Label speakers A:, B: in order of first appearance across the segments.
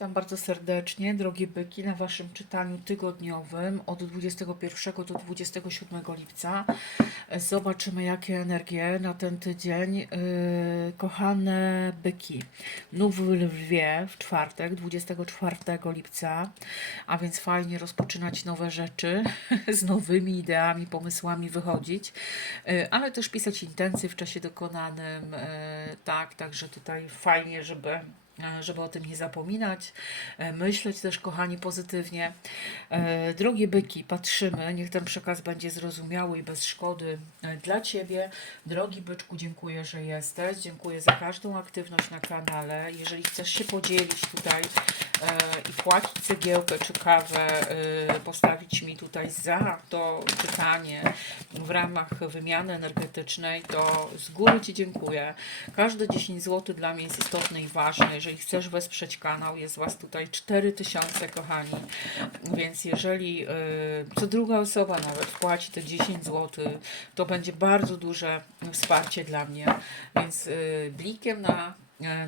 A: Witam bardzo serdecznie, drogie byki, na Waszym czytaniu tygodniowym od 21 do 27 lipca. Zobaczymy, jakie energie na ten tydzień. Yy, kochane byki, nów w Lwie w czwartek, 24 lipca, a więc fajnie rozpoczynać nowe rzeczy, z nowymi ideami, pomysłami wychodzić, yy, ale też pisać intencje w czasie dokonanym. Yy, tak, także tutaj fajnie, żeby żeby o tym nie zapominać, e, myśleć też, kochani, pozytywnie. E, Drogie byki, patrzymy, niech ten przekaz będzie zrozumiały i bez szkody e, dla Ciebie. Drogi byczku, dziękuję, że jesteś. Dziękuję za każdą aktywność na kanale. Jeżeli chcesz się podzielić tutaj e, i płacić cegiełkę czy kawę, e, postawić mi tutaj za to czytanie w ramach wymiany energetycznej, to z góry Ci dziękuję. Każde 10 zł dla mnie jest istotne i ważne. Jeżeli chcesz wesprzeć kanał, jest Was tutaj 4000, kochani. Więc jeżeli y, co druga osoba nawet wpłaci te 10 zł, to będzie bardzo duże wsparcie dla mnie. Więc y, blikiem na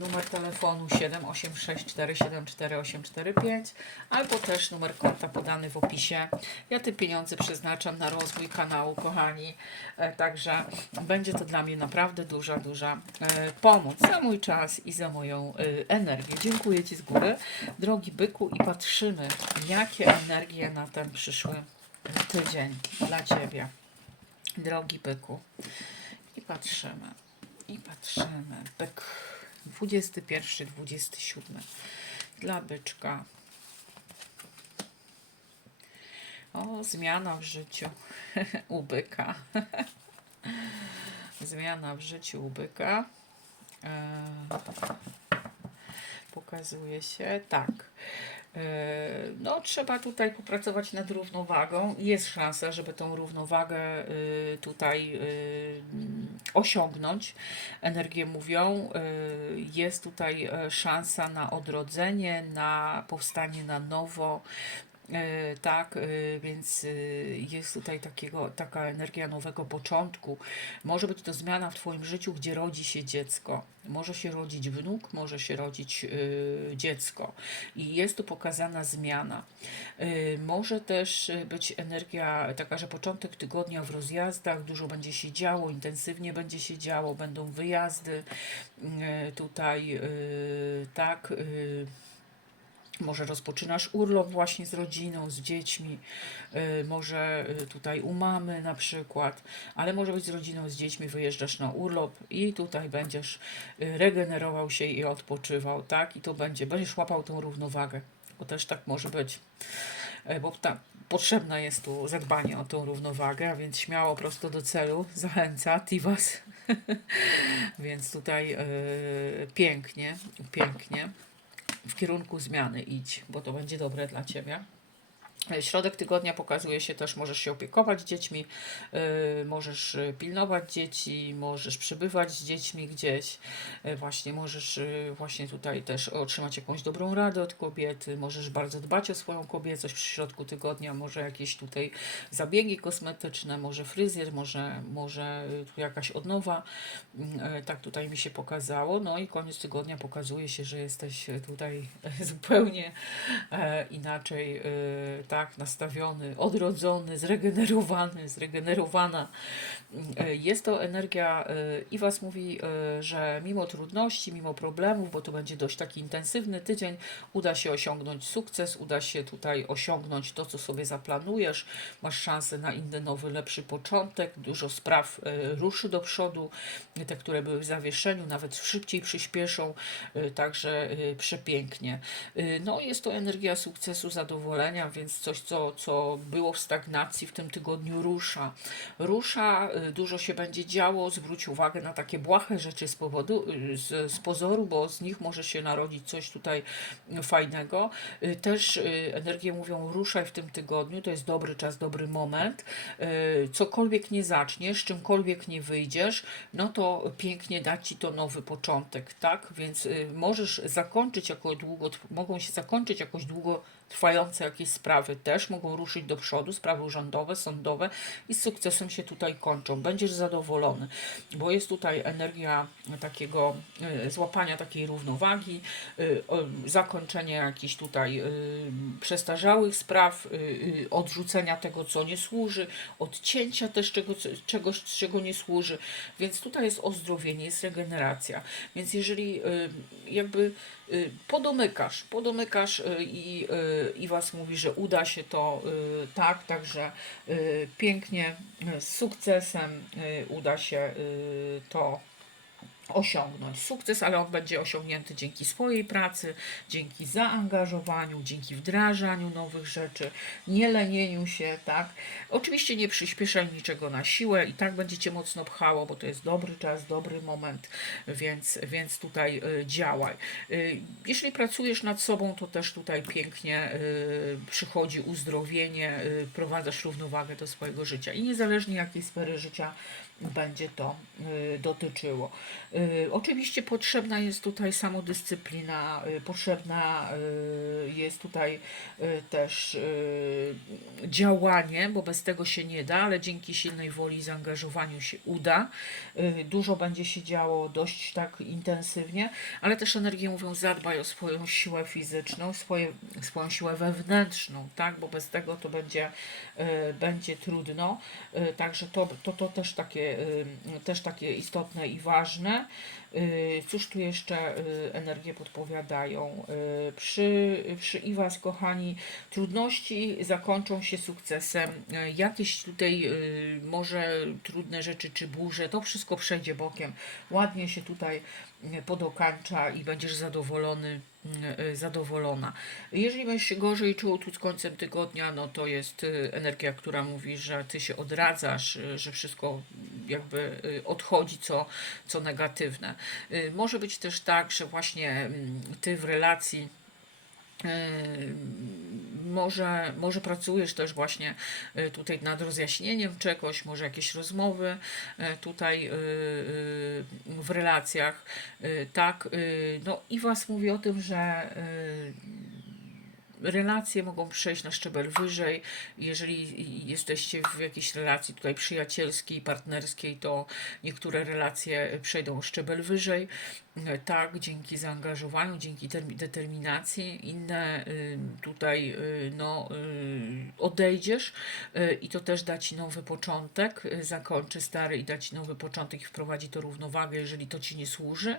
A: numer telefonu 786474845 albo też numer konta podany w opisie. Ja te pieniądze przeznaczam na rozwój kanału, kochani. E, Także będzie to dla mnie naprawdę duża, duża e, pomoc za mój czas i za moją e, energię. Dziękuję Ci z góry, drogi byku, i patrzymy, jakie energie na ten przyszły tydzień dla Ciebie, drogi byku. I patrzymy, i patrzymy. Byk 21, 27 dla byczka. O, zmiana w życiu u byka. Zmiana w życiu u byka. E, pokazuje się tak. E, No, trzeba tutaj popracować nad równowagą. Jest szansa, żeby tą równowagę y, tutaj y, osiągnąć. Energie mówią, y, jest tutaj e, szansa na odrodzenie, na powstanie na nowo. E, Tak, e, więc e, jest tutaj takiego, taka energia nowego początku. Może być to zmiana w Twoim życiu, gdzie rodzi się dziecko. Może się rodzić wnuk, może się rodzić dziecko. I jest tu pokazana zmiana. Może też być energia taka, że początek tygodnia w rozjazdach, dużo będzie się działo, intensywnie będzie się działo, będą wyjazdy tutaj, tak. Może rozpoczynasz urlop właśnie z rodziną, z dziećmi, y, może y, tutaj u mamy na przykład, ale może być z rodziną, z dziećmi, wyjeżdżasz na urlop i tutaj będziesz y, regenerował się i odpoczywał, tak? I to będzie, będziesz łapał tą równowagę, bo też tak może być, bo ta, potrzebne jest tu zadbanie o tą równowagę, a więc śmiało prosto do celu, zachęca Tivas, więc tutaj y, pięknie, pięknie w kierunku zmiany idź, bo to będzie dobre dla Ciebie. E, Środek tygodnia pokazuje się też, możesz się opiekować dziećmi, yy, możesz y, pilnować dzieci, możesz przebywać z dziećmi gdzieś, yy, właśnie możesz yy, właśnie tutaj też otrzymać jakąś dobrą radę od kobiety, możesz bardzo dbać o swoją kobiecość w środku tygodnia, może jakieś tutaj zabiegi kosmetyczne, może fryzjer, może, może tu jakaś odnowa, Yy, tak tutaj mi się pokazało, no i koniec tygodnia pokazuje się, że jesteś tutaj zupełnie e, inaczej e, tak nastawiony, odrodzony, zregenerowany, zregenerowana. E, Jest to energia e, i Was mówi, e, że mimo trudności, mimo problemów, bo to będzie dość taki intensywny tydzień, uda się osiągnąć sukces, uda się tutaj osiągnąć to, co sobie zaplanujesz. Masz szansę na inny, nowy, lepszy początek. Dużo spraw ruszy do przodu. Te, które były w zawieszeniu, nawet szybciej przyspieszą. Także przepięknie. No, jest to energia sukcesu, zadowolenia, więc coś, co, co było w stagnacji w tym tygodniu, rusza. Rusza, y, dużo się będzie działo. Zwróć uwagę na takie błahe rzeczy z powodu, y, z, z pozoru, bo z nich może się narodzić coś tutaj fajnego. Y, Też y, energie mówią, ruszaj w tym tygodniu, to jest dobry czas, dobry moment. Cokolwiek nie zaczniesz, czymkolwiek nie wyjdziesz, no to pięknie da ci to nowy początek, tak? Więc możesz zakończyć jako długo, mogą się zakończyć jakoś długo trwające jakieś sprawy, też mogą ruszyć do przodu, sprawy urzędowe, sądowe i z sukcesem się tutaj kończą. Będziesz zadowolony, bo jest tutaj energia takiego y, złapania takiej równowagi, o, zakończenie jakichś tutaj y, przestarzałych spraw, odrzucenia tego, co nie służy, odcięcia też czego, czegoś, czego nie służy. Więc tutaj jest ozdrowienie, jest regeneracja. Więc jeżeli jakby y, podomykasz, podomykasz y, i, y, i Was mówi, że uda się to tak, także pięknie, z sukcesem uda się to osiągnąć sukces, ale on będzie osiągnięty dzięki swojej pracy, dzięki zaangażowaniu, dzięki wdrażaniu nowych rzeczy, nie lenieniu się, tak. Oczywiście nie przyspieszaj niczego na siłę i tak będziecie mocno pchało, bo to jest dobry czas, dobry moment, więc, więc tutaj y, działaj. Y, Jeśli pracujesz nad sobą, to też tutaj pięknie y, przychodzi uzdrowienie, prowadzasz równowagę do swojego życia i niezależnie jakiej sfery życia będzie to dotyczyło. Y, Oczywiście potrzebna jest tutaj samodyscyplina, y, potrzebna y, jest tutaj też działanie, bo bez tego się nie da, ale dzięki silnej woli i zaangażowaniu się uda. Dużo będzie się działo dość tak intensywnie, ale też energie mówią zadbaj o swoją siłę fizyczną, swoje, swoją siłę wewnętrzną, tak, bo bez tego to będzie, będzie trudno. Także to, to, to też, takie, też takie istotne i ważne. Y, Cóż tu jeszcze y, energie podpowiadają? Y, Przy, przy i Was, kochani, trudności zakończą się sukcesem. Jakieś tutaj może trudne rzeczy czy burze, to wszystko przejdzie bokiem. Ładnie się tutaj podokańcza i będziesz zadowolony zadowolona. Jeżeli będziesz się gorzej czuł tu z końcem tygodnia, no to jest y, energia, która mówi, że ty się odradzasz, y, że wszystko jakby y, odchodzi, co, co negatywne. Y, Może być też tak, że właśnie mm, ty w relacji może, może pracujesz też właśnie y, tutaj nad rozjaśnieniem czegoś, może jakieś rozmowy y, tutaj w relacjach, tak, no i Was mówi o tym, że relacje mogą przejść na szczebel wyżej. Jeżeli jesteście w jakiejś relacji tutaj przyjacielskiej, partnerskiej, to niektóre relacje przejdą szczebel wyżej. E, Tak, dzięki zaangażowaniu, dzięki termi- determinacji, inne tutaj y, no, y, odejdziesz y, i to też da ci nowy początek, zakończy stary i da ci nowy początek i wprowadzi to równowagę, jeżeli to ci nie służy,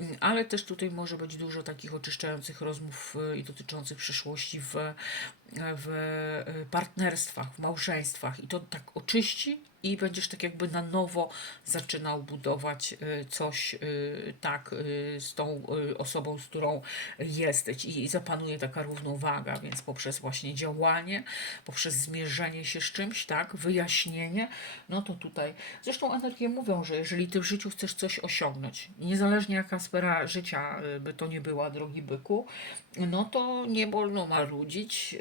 A: Y, ale też tutaj może być dużo takich oczyszczających rozmów i dotyczących przyszłości w, w y, partnerstwach, w małżeństwach. I to tak oczyści i będziesz tak jakby na nowo zaczynał budować y, coś y, tak z tą osobą, z którą jesteś. I zapanuje taka równowaga, więc poprzez właśnie działanie, poprzez zmierzenie się z czymś, tak, wyjaśnienie, no to tutaj, zresztą energie mówią, że jeżeli ty w życiu chcesz coś osiągnąć, niezależnie jaka sfera życia by to nie była, drogi byku, no to nie wolno marudzić,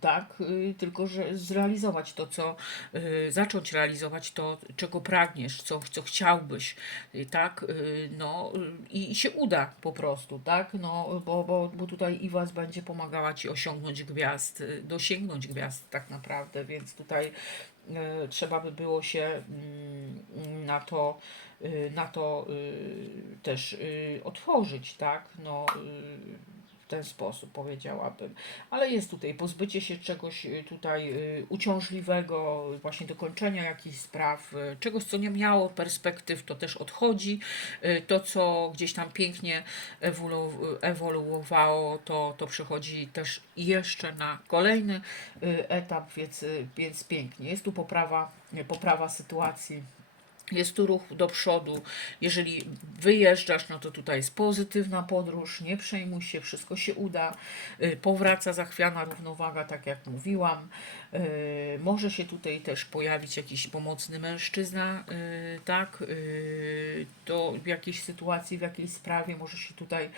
A: tak, y, tylko że zrealizować to, co y, zacząć realizować to, czego pragniesz, co, co chciałbyś, y, tak, y, no y, i, się uda po prostu, tak, no bo, bo, bo tutaj i Was będzie pomagała Ci osiągnąć gwiazd, y, dosięgnąć gwiazd tak naprawdę, więc tutaj y, trzeba by było się mm, na to y, na to y, też y, otworzyć, tak, no y, ten sposób powiedziałabym. Ale jest tutaj pozbycie się czegoś y, tutaj y, uciążliwego, właśnie dokończenia jakichś spraw, y, czegoś, co nie miało perspektyw, to też odchodzi. To, co gdzieś tam pięknie ewolu- ewoluowało, to, to przechodzi też jeszcze na kolejny etap, więc, więc pięknie. Jest tu poprawa, poprawa sytuacji. Jest tu ruch do przodu. Jeżeli wyjeżdżasz, no to tutaj jest pozytywna podróż, nie przejmuj się, wszystko się uda. Y, Powraca zachwiana równowaga, tak jak mówiłam. Y, Może się tutaj też pojawić jakiś pomocny mężczyzna, y, tak? To w jakiejś sytuacji, w jakiejś sprawie może się tutaj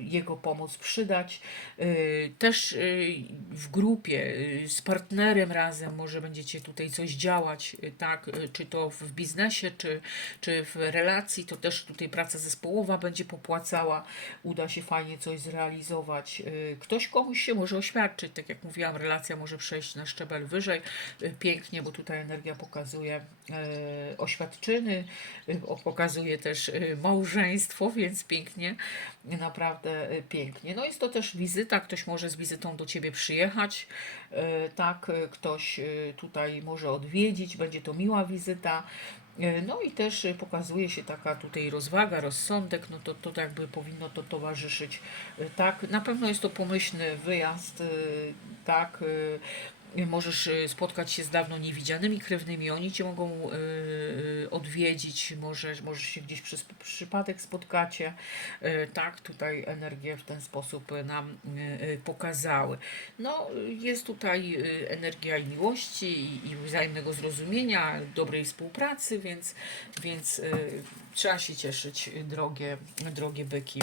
A: jego pomoc przydać. Też w grupie z partnerem razem może będziecie tutaj coś działać, tak, czy to w biznesie, czy, czy w relacji, to też tutaj praca zespołowa będzie popłacała, uda się fajnie coś zrealizować. Y, Ktoś komuś się może oświadczyć, tak jak mówiłam, relacja może przejść na szczebel wyżej, y, pięknie, bo tutaj energia pokazuje oświadczyny, y, o- pokazuje też małżeństwo, więc pięknie, naprawdę pięknie. No jest to też wizyta, ktoś może z wizytą do Ciebie przyjechać, tak, ktoś tutaj może odwiedzić, będzie to miła wizyta. E, No i też pokazuje się taka tutaj rozwaga, rozsądek, no to, to jakby powinno to towarzyszyć. y, Tak, na pewno jest to pomyślny wyjazd, y, tak, Możesz y, spotkać się z dawno niewidzianymi krewnymi, oni cię mogą y, y, odwiedzić, możesz, możesz się gdzieś przez przypadek spotkacie. Tak, tutaj energie w ten sposób nam pokazały. No, jest tutaj energia i miłości, i, wzajemnego zrozumienia, dobrej współpracy, więc, więc trzeba się cieszyć, drogie, drogie byki.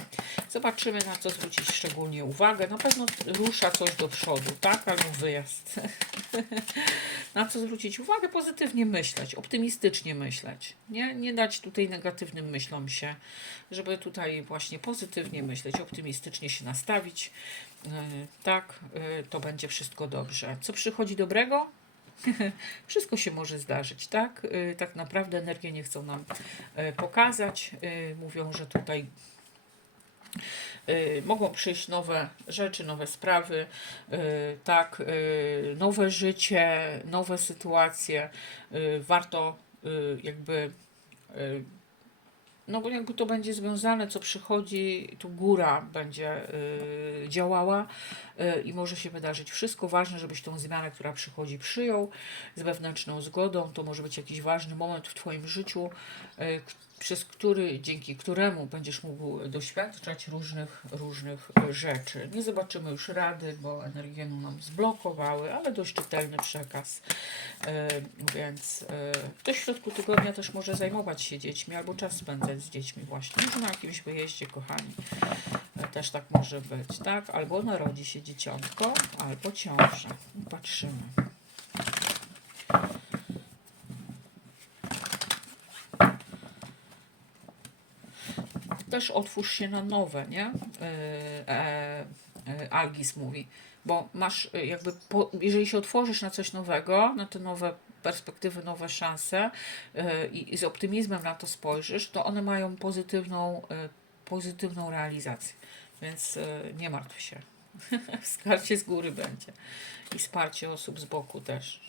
A: Zobaczymy, na co zwrócić szczególnie uwagę. Na pewno rusza coś do przodu, tak? Albo wyjazd. na co zwrócić uwagę? Pozytywnie myśleć, optymistycznie myśleć. Nie, nie dać tutaj negatywnym myślom się, żeby tutaj właśnie pozytywnie myśleć, optymistycznie się nastawić. Yy, tak, yy, to będzie wszystko dobrze. Co przychodzi dobrego? Wszystko się może zdarzyć, tak? Yy, Tak naprawdę energie nie chcą nam pokazać. Mówią, że tutaj mogą przyjść nowe rzeczy, nowe sprawy, y, tak, y, nowe życie, nowe sytuacje. Y, Warto y, jakby, y, no bo jakby to będzie związane, co przychodzi, tu góra będzie y, działała y, i może się wydarzyć wszystko. Ważne, żebyś tą zmianę, która przychodzi, przyjął z wewnętrzną zgodą. To może być jakiś ważny moment w Twoim życiu, y, przez który, dzięki któremu będziesz mógł doświadczać różnych, różnych rzeczy. Nie zobaczymy już rady, bo energie no nam zblokowały, ale dość czytelny przekaz. E, więc e, ktoś w środku tygodnia też może zajmować się dziećmi albo czas spędzać z dziećmi właśnie. Może na jakimś wyjeździe, kochani. E, Też tak może być, tak? Albo narodzi się dzieciątko, albo ciąża. Patrzymy. Też otwórz się na nowe, nie? E, e, e, Algis mówi, bo masz e, jakby, po, jeżeli się otworzysz na coś nowego, na te nowe perspektywy, nowe szanse e, i, z optymizmem na to spojrzysz, to one mają pozytywną, e, pozytywną realizację. Więc e, nie martw się. Wsparcie z góry będzie. I wsparcie osób z boku też.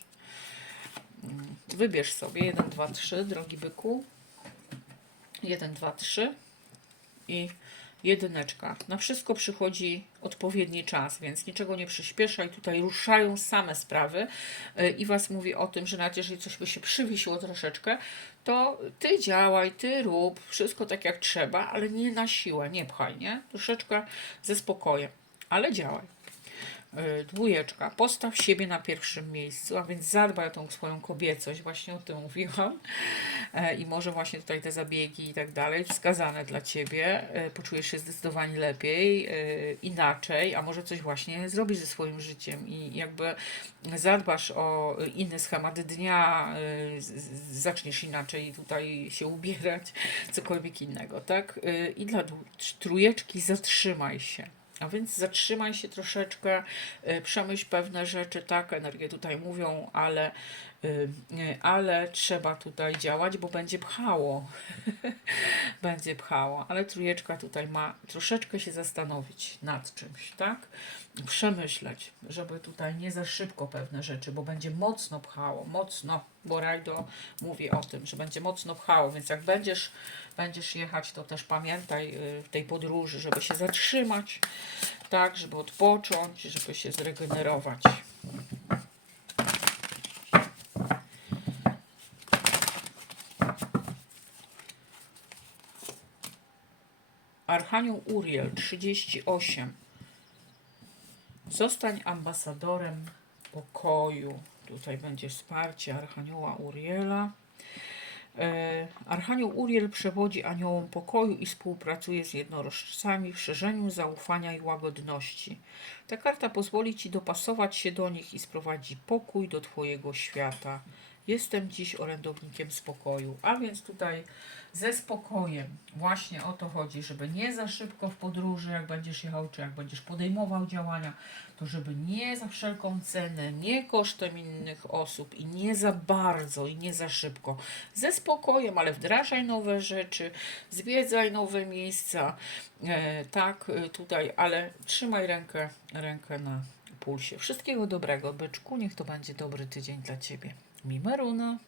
A: Mm, Wybierz sobie 1, 2, 3, drogi byku. 1, 2, 3 i jedyneczka. Na wszystko przychodzi odpowiedni czas, więc niczego nie przyspieszaj. Tutaj ruszają same sprawy y, i Was mówi o tym, że nawet jeżeli coś by się przywiesiło troszeczkę, to Ty działaj, Ty rób, wszystko tak jak trzeba, ale nie na siłę, nie pchaj, nie? Troszeczkę ze spokojem, ale działaj. Y, Dwójeczka. Postaw siebie na pierwszym miejscu, a więc zadbaj o tą swoją kobiecość, właśnie o tym mówiłam. E, I może właśnie tutaj te zabiegi i tak dalej wskazane dla ciebie. E, Poczujesz się zdecydowanie lepiej, e, inaczej, a może coś właśnie zrobisz ze swoim życiem i jakby zadbasz o inny schemat dnia, e, zaczniesz inaczej tutaj się ubierać, cokolwiek innego, tak? E, I dla trójeczki zatrzymaj się. A więc zatrzymaj się troszeczkę, y, przemyśl pewne rzeczy, tak, energie tutaj mówią, ale, ale trzeba tutaj działać, bo będzie pchało. będzie pchało, ale trójeczka tutaj ma troszeczkę się zastanowić nad czymś, tak? Przemyśleć, żeby tutaj nie za szybko pewne rzeczy, bo będzie mocno pchało, mocno, bo Rajdo mówi o tym, że będzie mocno pchało, więc jak będziesz, będziesz jechać, to też pamiętaj y, w tej podróży, żeby się zatrzymać, tak, żeby odpocząć, żeby się zregenerować. Archanioł Uriel 38. Zostań ambasadorem pokoju. Tutaj będzie wsparcie Archanioła Uriela. E, Archanioł Uriel przewodzi aniołom pokoju i współpracuje z jednorożcami w szerzeniu zaufania i łagodności. Ta karta pozwoli Ci dopasować się do nich i sprowadzi pokój do Twojego świata. Jestem dziś orędownikiem spokoju, a więc tutaj ze spokojem właśnie o to chodzi, żeby nie za szybko w podróży, jak będziesz jechał, czy jak będziesz podejmował działania, to żeby nie za wszelką cenę, nie kosztem innych osób i nie za bardzo i nie za szybko. Ze spokojem, ale wdrażaj nowe rzeczy, zwiedzaj nowe miejsca, e, tak e, tutaj, ale trzymaj rękę, rękę na pulsie. Wszystkiego dobrego, byczku, niech to będzie dobry tydzień dla Ciebie. Мій Маруна.